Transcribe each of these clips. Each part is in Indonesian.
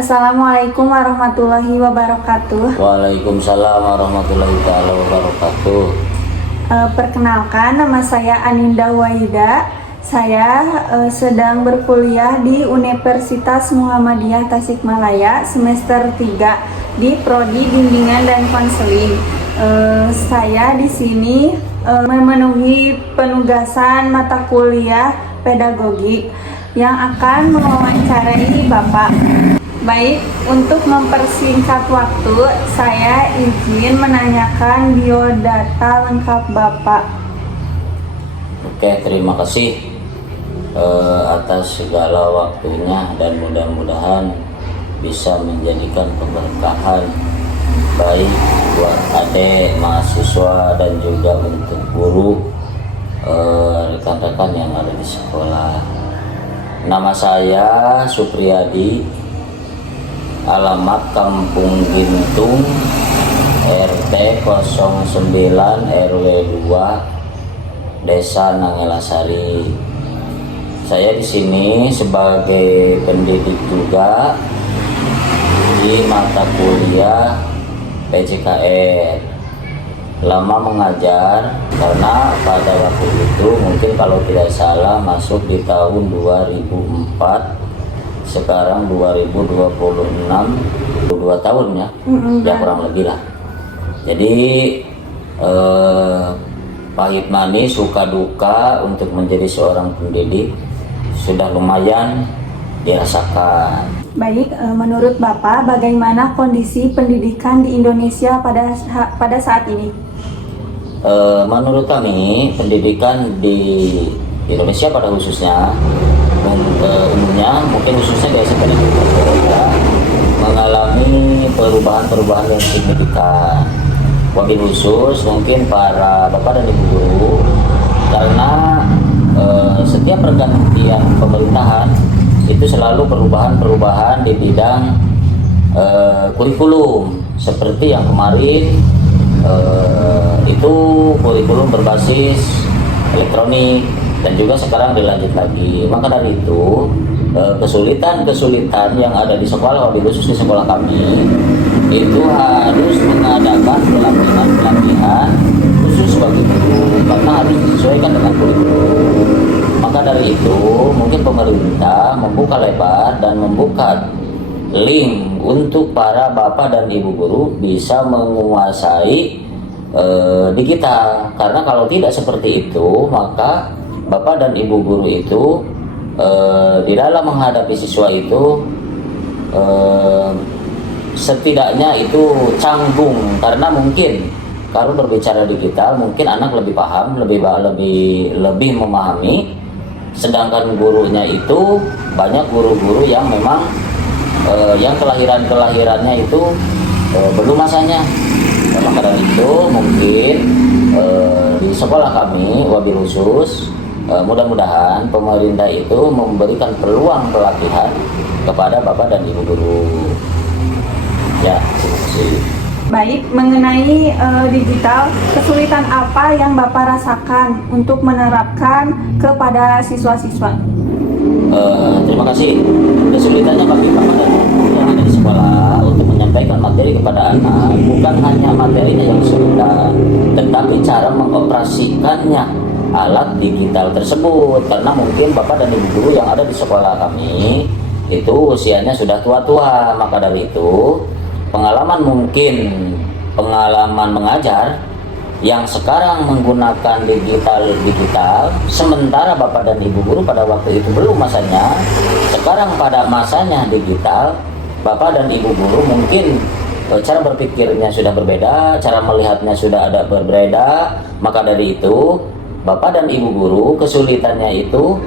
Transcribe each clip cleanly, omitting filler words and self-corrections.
Assalamualaikum warahmatullahi wabarakatuh. Waalaikumsalam warahmatullahi wabarakatuh. Perkenalkan, nama saya Aninda Waida. Saya sedang berkuliah di Universitas Muhammadiyah Tasikmalaya semester 3 di Prodi Bimbingan dan Konseling. Saya di sini memenuhi penugasan mata kuliah pedagogi yang akan mewawancarai Bapak. Baik, untuk mempersingkat waktu, saya izin menanyakan biodata lengkap Bapak. Oke, terima kasih atas segala waktunya dan mudah-mudahan bisa menjadikan keberkahan baik buat adik, mahasiswa dan juga untuk guru, rekan-rekan yang ada di sekolah. Nama saya Supriyadi, alamat Kampung Gintung, RT 09 RW 2, Desa Nangelasari. Saya di sini sebagai pendidik juga di mata kuliah PJKR. Lama mengajar karena pada waktu itu mungkin kalau tidak salah masuk di tahun 2004. Sekarang 2026, 2 tahun ya, ya kurang lebih lah. Jadi pahit manis, suka duka untuk menjadi seorang pendidik sudah lumayan dirasakan. Baik, menurut Bapak bagaimana kondisi pendidikan di Indonesia pada saat ini? Menurut kami pendidikan di Indonesia pada khususnya umumnya, mungkin khususnya di SMP mengalami perubahan yang signifikan. Wabil khusus mungkin para bapak dan ibu guru, karena setiap pergantian pemerintahan itu selalu perubahan di bidang kurikulum. Seperti yang kemarin itu kurikulum berbasis elektronik, dan juga sekarang dilanjut lagi. Maka dari itu kesulitan yang ada di sekolah, wabil khusus di sekolah kami, itu harus mengadakan pelatihan khusus bagi guru karena harus disesuaikan dengan kurikulum. Maka dari itu mungkin pemerintah membuka lebar dan membuka link untuk para bapak dan ibu guru bisa menguasai digital, karena kalau tidak seperti itu maka bapak dan ibu guru itu di dalam menghadapi siswa itu setidaknya itu canggung, karena mungkin kalau berbicara digital mungkin anak lebih paham, lebih memahami, sedangkan gurunya itu banyak guru-guru yang memang yang kelahirannya itu belum masanya. Maka dari itu mungkin di sekolah kami wabil khusus mudah-mudahan pemerintah itu memberikan peluang pelatihan kepada bapak dan ibu guru. Ya, terima kasih. Baik, mengenai digital, kesulitan apa yang Bapak rasakan untuk menerapkan kepada siswa-siswa? Terima kasih. Kesulitannya bagi bapak dan ibu guru yang ada di sekolah untuk menyampaikan materi kepada anak, bukan hanya materinya yang kesulitan, tetapi cara mengoperasikannya alat digital tersebut. Karena mungkin bapak dan ibu guru yang ada di sekolah kami itu usianya sudah tua-tua. Maka dari itu pengalaman mengajar yang sekarang menggunakan digital, sementara bapak dan ibu guru pada waktu itu belum masanya. Sekarang pada masanya digital, bapak dan ibu guru mungkin cara berpikirnya sudah berbeda, cara melihatnya sudah ada berbeda. Maka dari itu bapak dan ibu guru kesulitannya itu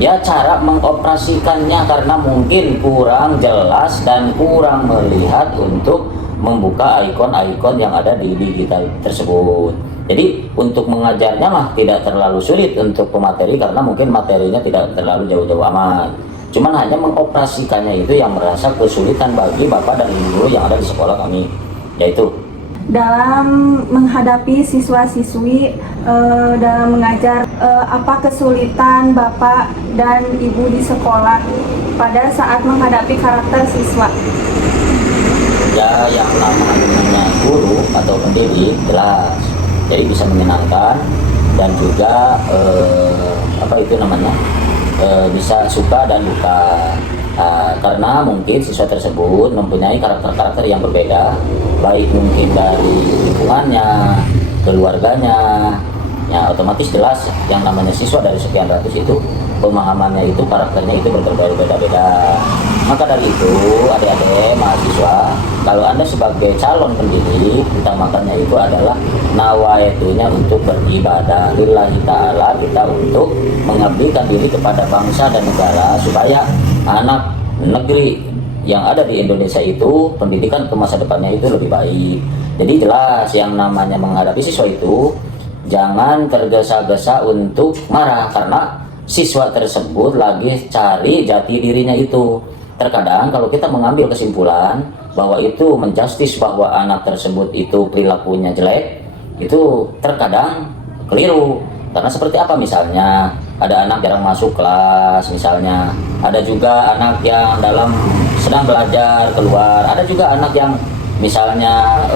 ya cara mengoperasikannya, karena mungkin kurang jelas dan kurang melihat untuk membuka ikon-ikon yang ada di digital tersebut. Jadi untuk mengajarnya mah tidak terlalu sulit untuk pemateri, karena mungkin materinya tidak terlalu jauh-jauh amat. Cuman hanya mengoperasikannya itu yang merasa kesulitan bagi bapak dan ibu guru yang ada di sekolah kami, yaitu. dalam menghadapi siswa-siswi dalam mengajar. Apa kesulitan Bapak dan Ibu di sekolah pada saat menghadapi karakter siswa? Ya, yang namanya guru atau pendidik jelas, jadi bisa menyenangkan dan juga bisa suka dan duka. Karena mungkin siswa tersebut mempunyai karakter-karakter yang berbeda, baik mungkin dari lingkungannya, keluarganya. Ya, otomatis jelas yang namanya siswa dari sekian ratus itu pemahamannya itu, karakternya itu berbeda-beda. Maka dari itu, adik-adik mahasiswa, kalau Anda sebagai calon pendidik, utamakannya itu adalah nawaitunya untuk beribadah lillahi ta'ala, kita untuk mengabdikan diri kepada bangsa dan negara, supaya anak negeri yang ada di Indonesia itu pendidikan ke masa depannya itu lebih baik. Jadi jelas yang namanya menghadapi siswa itu jangan tergesa-gesa untuk marah, karena siswa tersebut lagi cari jati dirinya itu. Terkadang kalau kita mengambil kesimpulan bahwa itu menjustis bahwa anak tersebut itu perilakunya jelek, itu terkadang keliru. Karena seperti apa, misalnya ada anak jarang masuk kelas, misalnya ada juga anak yang sedang belajar keluar, ada juga anak yang misalnya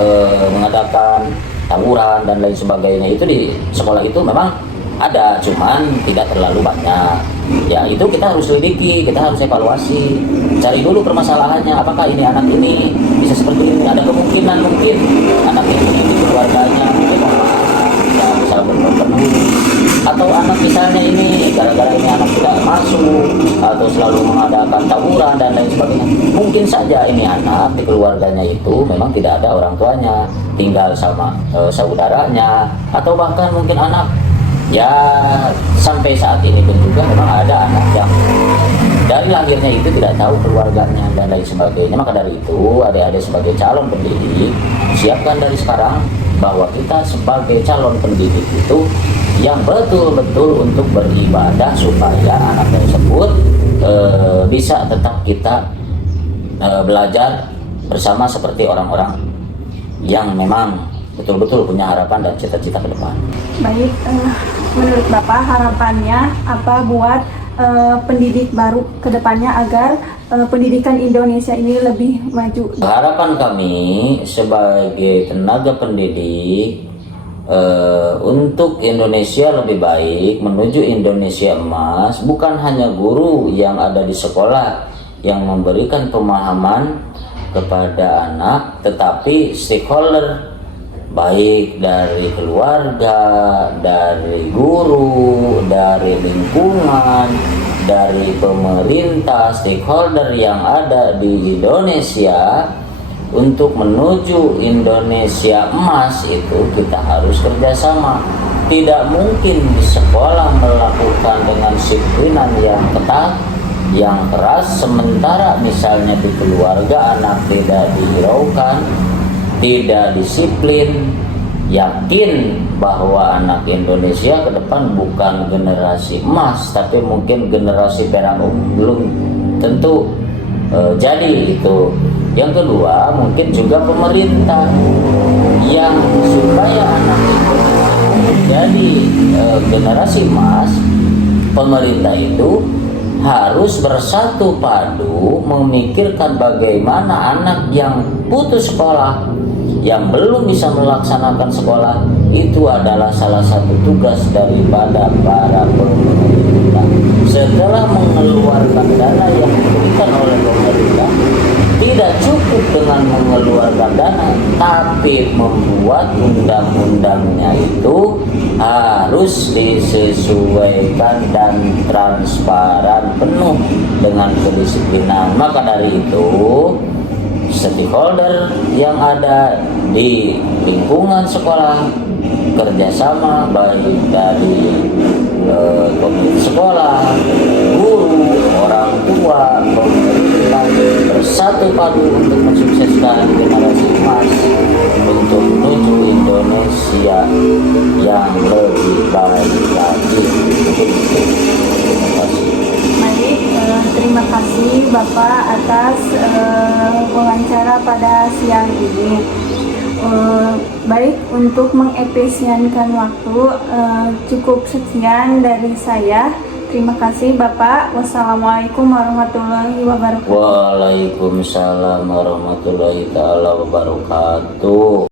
mengadakan tawuran dan lain sebagainya. Itu di sekolah itu memang ada, cuman tidak terlalu banyak. Ya, itu kita harus selidiki, kita harus evaluasi, cari dulu permasalahannya. Apakah ini anak ini bisa seperti ini? Ada kemungkinan mungkin anak ini di keluarganya mungkin bisa berpenuh, atau anak misalnya ini gara-gara ini anak tidak masuk atau selalu mengadakan tawuran dan lain sebagainya. Mungkin saja ini anak di keluarganya itu memang tidak ada orang tuanya, tinggal sama saudaranya, atau bahkan mungkin anak ya sampai saat ini pun juga memang ada anak yang dari lahirnya itu tidak tahu keluarganya dan lain sebagainya. Maka dari itu, adik-adik sebagai calon pendidik, siapkan dari sekarang bahwa kita sebagai calon pendidik itu yang betul-betul untuk beribadah, supaya anak tersebut bisa tetap kita belajar bersama seperti orang-orang yang memang betul-betul punya harapan dan cita-cita ke depan. Baik, menurut Bapak harapannya apa buat pendidik baru ke depannya agar pendidikan Indonesia ini lebih maju? Harapan kami sebagai tenaga pendidik untuk Indonesia lebih baik, menuju Indonesia emas, bukan hanya guru yang ada di sekolah yang memberikan pemahaman kepada anak, tetapi stakeholder baik dari keluarga, dari guru, dari lingkungan, dari pemerintah, stakeholder yang ada di Indonesia. Untuk menuju Indonesia emas itu kita harus kerjasama. Tidak mungkin di sekolah melakukan dengan disiplinan yang ketat, yang keras, sementara misalnya di keluarga anak tidak dihiraukan, tidak disiplin. Yakin bahwa anak Indonesia ke depan bukan generasi emas, tapi mungkin generasi perak, belum tentu jadi itu. Yang kedua, mungkin juga pemerintah yang supaya anak itu menjadi generasi emas, pemerintah itu harus bersatu padu memikirkan bagaimana anak yang putus sekolah, yang belum bisa melaksanakan sekolah, itu adalah salah satu tugas daripada para pemerintah. Setelah mengeluarkan dana yang diberikan oleh pemerintah, tidak cukup dengan mengeluarkan dana, tapi membuat undang-undangnya itu harus disesuaikan dan transparan penuh dengan kedisiplinan. Maka dari itu, stakeholder yang ada di lingkungan sekolah kerjasama, baik dari pemilik sekolah, guru, orang tua, pemerintah, bersatu padu untuk mensukseskan generasi emas untuk menuju Indonesia yang lebih baik lagi. Terima kasih. Baik, terima kasih Bapak atas wawancara pada siang ini. Baik, untuk mengefisienkan waktu, cukup sekian dari saya. Terima kasih Bapak. Wassalamualaikum warahmatullahi wabarakatuh. Waalaikumsalam warahmatullahi taala wabarakatuh.